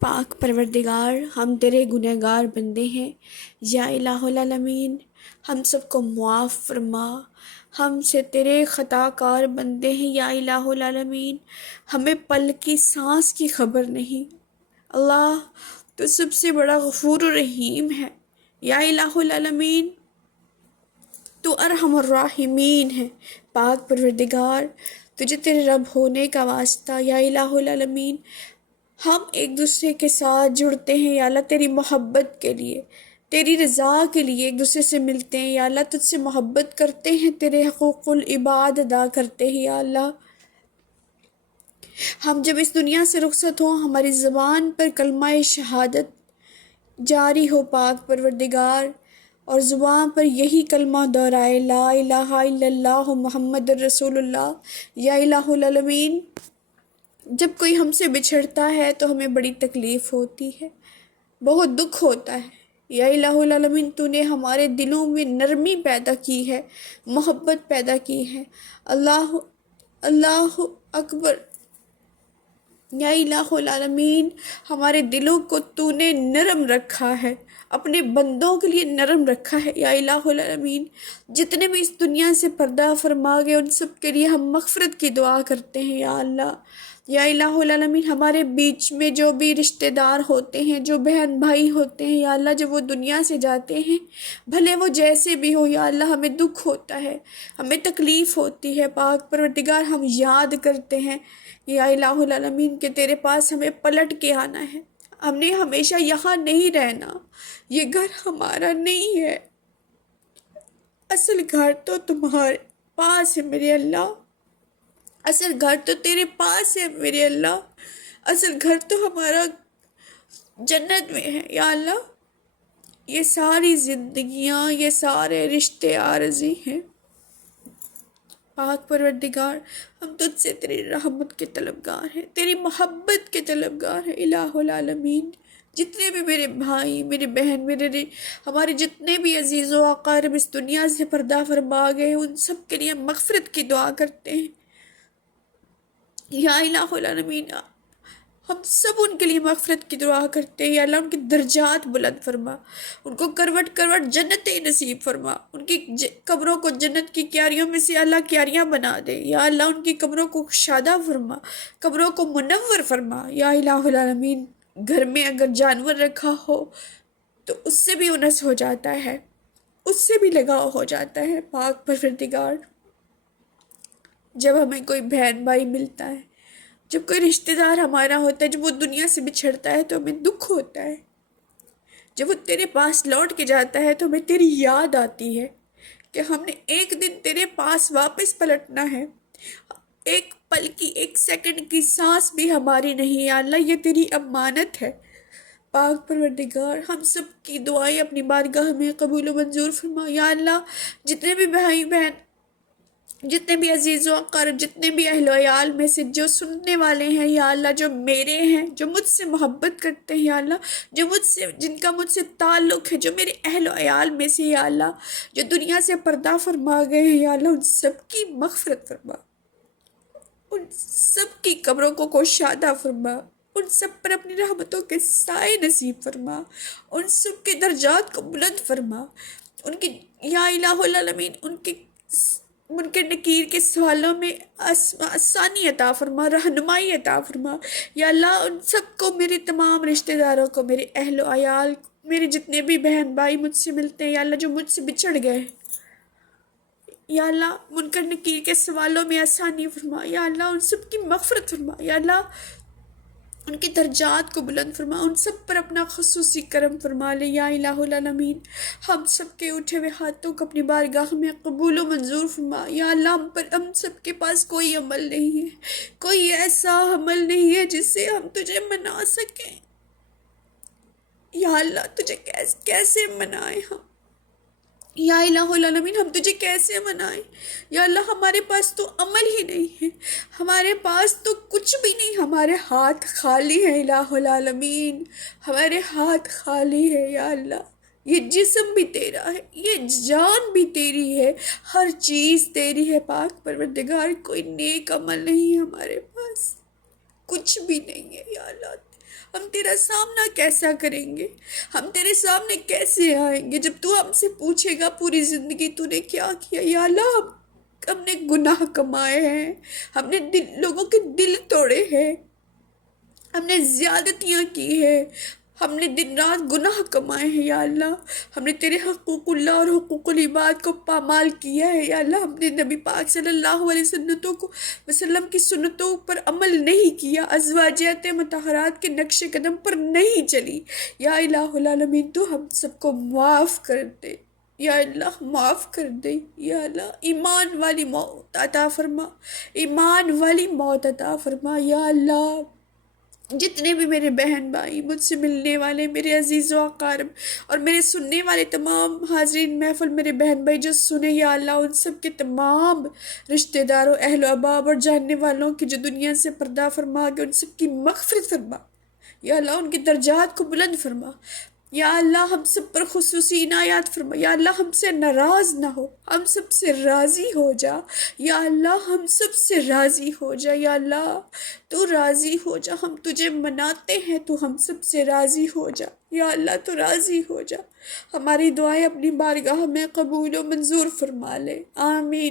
پاک پروردگار، ہم تیرے گنہگار بندے ہیں، یا الہ العالمین ہم سب کو معاف فرما۔ ہم سے تیرے خطا کار بندے ہیں یا الہ العالمین، ہمیں پل کی سانس کی خبر نہیں۔ اللہ تو سب سے بڑا غفور و رحیم ہے، یا الہ العالمین تو ارحم الراحمین ہے۔ پاک پروردگار، تجھے تیرے رب ہونے کا واسطہ یا الہ العالمین ہم ایک دوسرے کے ساتھ جڑتے ہیں یا اللہ تیری محبت کے لیے، تیری رضا کے لیے ایک دوسرے سے ملتے ہیں یا اللہ، تجھ سے محبت کرتے ہیں، تیرے حقوق العباد ادا کرتے ہیں یا اللہ۔ ہم جب اس دنیا سے رخصت ہوں، ہماری زبان پر کلمہ شہادت جاری ہو پاک پروردگار، اور زبان پر یہی کلمہ دہرائے، لا الہ الا اللہ محمد الرسول اللہ یا الہ العالمین۔ جب کوئی ہم سے بچھڑتا ہے تو ہمیں بڑی تکلیف ہوتی ہے، بہت دکھ ہوتا ہے، یا الہ العالمین تو نے ہمارے دلوں میں نرمی پیدا کی ہے، محبت پیدا کی ہے۔ اللہ اللہ اکبر، یا الہ العالمین ہمارے دلوں کو تو نے نرم رکھا ہے، اپنے بندوں کے لیے نرم رکھا ہے یا الہ العالمین۔ جتنے بھی اس دنیا سے پردہ فرما گئے ان سب کے لیے ہم مغفرت کی دعا کرتے ہیں یا اللہ۔ یا الہ العالمین ہمارے بیچ میں جو بھی رشتہ دار ہوتے ہیں، جو بہن بھائی ہوتے ہیں یا اللہ، جب وہ دنیا سے جاتے ہیں، بھلے وہ جیسے بھی ہو یا اللہ، ہمیں دکھ ہوتا ہے، ہمیں تکلیف ہوتی ہے پاک پروردگار، ہم یاد کرتے ہیں یا الہ العالمین کہ تیرے پاس ہمیں پلٹ کے آنا ہے، ہم نے ہمیشہ یہاں نہیں رہنا، یہ گھر ہمارا نہیں ہے، اصل گھر تو تمہارے پاس ہے میرے اللہ، اصل گھر تو تیرے پاس ہے میرے اللہ، اصل گھر تو ہمارا جنت میں ہے یا اللہ۔ یہ ساری زندگیاں، یہ سارے رشتے عارضی ہیں پاک پروردگار، ہم تجھ سے تیری رحمت کے طلبگار ہیں، تیری محبت کے طلبگار ہیں الہ العالمین۔ جتنے بھی میرے بھائی، میری بہن، ہمارے جتنے بھی عزیز و اقارب اس دنیا سے پردہ فرما گئے، ان سب کے لیے مغفرت کی دعا کرتے ہیں یا الہ العالمین۔ ہم سب ان کے لیے مغفرت کی دعا کرتے ہیں یا اللہ، ان کے درجات بلند فرما، ان کو کروٹ کروٹ جنت نصیب فرما، ان کی قبروں کو جنت کی کیاریوں میں سے اللہ کیاریاں بنا دے یا اللہ، ان کی قبروں کو کشادہ فرما، قبروں کو منور فرما یا الہ العالمین۔ گھر میں اگر جانور رکھا ہو تو اس سے بھی انس ہو جاتا ہے، اس سے بھی لگاؤ ہو جاتا ہے پاک پروردگار۔ جب ہمیں کوئی بہن بھائی ملتا ہے، جب کوئی رشتہ دار ہمارا ہوتا ہے، جب وہ دنیا سے بچھڑتا ہے تو ہمیں دکھ ہوتا ہے، جب وہ تیرے پاس لوٹ کے جاتا ہے تو ہمیں تیری یاد آتی ہے کہ ہم نے ایک دن تیرے پاس واپس پلٹنا ہے، ایک پل کی، ایک سیکنڈ کی سانس بھی ہماری نہیں یا اللہ، یہ تیری امانت ہے پاک پروردگار۔ ہم سب کی دعائیں اپنی بارگاہ میں قبول و منظور فرما یا اللہ۔ جتنے بھی بھائی بہن، جتنے بھی عزیز و اقارب، جتنے بھی اہل و عیال میں سے جو سننے والے ہیں یا اللہ، جو میرے ہیں، جو مجھ سے محبت کرتے ہیں یا اللہ، جو جن کا مجھ سے تعلق ہے، جو میرے اہل و عیال میں سے یا اللہ، جو دنیا سے پردہ فرما گئے ہیں یا اللہ، ان سب کی مغفرت فرما، ان سب کی قبروں کو کشادہ فرما، ان سب پر اپنی رحمتوں کے سائے نصیب فرما، ان سب کے درجات کو بلند فرما، ان کی یا الہ العالمین ان کے منکر نکیر کے سوالوں میں آسانی عطا فرما، رہنمائی عطا فرما یا اللہ۔ ان سب کو، میرے تمام رشتہ داروں کو، میرے اہل و عیال، میرے جتنے بھی بہن بھائی مجھ سے ملتے ہیں یا اللہ، جو مجھ سے بچھڑ گئے یا اللہ، منکر نکیر کے سوالوں میں آسانی فرما یا اللہ، ان سب کی مغفرت فرما یا اللہ، ان کے درجات کو بلند فرما، ان سب پر اپنا خصوصی کرم فرما لے یا الہ العالمین۔ ہم سب کے اٹھے ہوئے ہاتھوں کو اپنی بارگاہ میں قبول و منظور فرما یا اللہ۔ ہم سب کے پاس کوئی عمل نہیں ہے، کوئی ایسا عمل نہیں ہے جس سے ہم تجھے منا سکیں یا اللہ، تجھے کیسے منائیں ہم یا الہ العالمین، ہم تجھے کیسے منائیں یا اللہ۔ ہمارے پاس تو عمل ہی نہیں ہے، ہمارے پاس تو کچھ بھی نہیں، ہمارے ہاتھ خالی ہیں الہ العالمین، ہمارے ہاتھ خالی ہے یا اللہ۔ یہ جسم بھی تیرا ہے، یہ جان بھی تیری ہے، ہر چیز تیری ہے پاک پروردگار۔ کوئی نیک عمل نہیں ہے ہمارے پاس، کچھ بھی نہیں ہے یا اللہ۔ ہم تیرا سامنا کیسا کریں گے؟ ہم تیرے سامنے کیسے آئیں گے جب تو ہم سے پوچھے گا پوری زندگی تو نے کیا کیا؟ یا اللہ ہم نے گناہ کمائے ہیں، ہم نے لوگوں کے دل توڑے ہیں، ہم نے زیادتیاں کی ہے، ہم نے دن رات گناہ کمائے ہیں یا اللہ، ہم نے تیرے حقوق اللہ اور حقوق العباد کو پامال کیا ہے یا اللہ، ہم نے نبی پاک صلی اللہ علیہ وسلم کی سنتوں پر عمل نہیں کیا، ازواجیت مطہرات کے نقش قدم پر نہیں چلی یا الہ العالمین، تو ہم سب کو معاف کر دے یا اللہ، معاف کر دے یا اللہ، ایمان والی موت عطا فرما، ایمان والی موت عطا فرما یا اللہ۔ جتنے بھی میرے بہن بھائی مجھ سے ملنے والے، میرے عزیز و اقارب اور میرے سننے والے تمام حاضرین محفل، میرے بہن بھائی جو سنے یا اللہ، ان سب کے تمام رشتہ داروں، اہل و احباب اور جاننے والوں کی جو دنیا سے پردہ فرما کے ان سب کی مغفرت فرما یا اللہ، ان کے درجات کو بلند فرما یا اللہ، ہم سب پر خصوصی عنایات فرما یا اللہ، ہم سے ناراض نہ ہو، ہم سب سے راضی ہو جا یا اللہ، ہم سب سے راضی ہو جا یا اللہ، تو راضی ہو جا، ہم تجھے مناتے ہیں، تو ہم سب سے راضی ہو جا یا اللہ، تو راضی ہو جا، ہماری دعائیں اپنی بارگاہ میں قبول و منظور فرما لے، آمین۔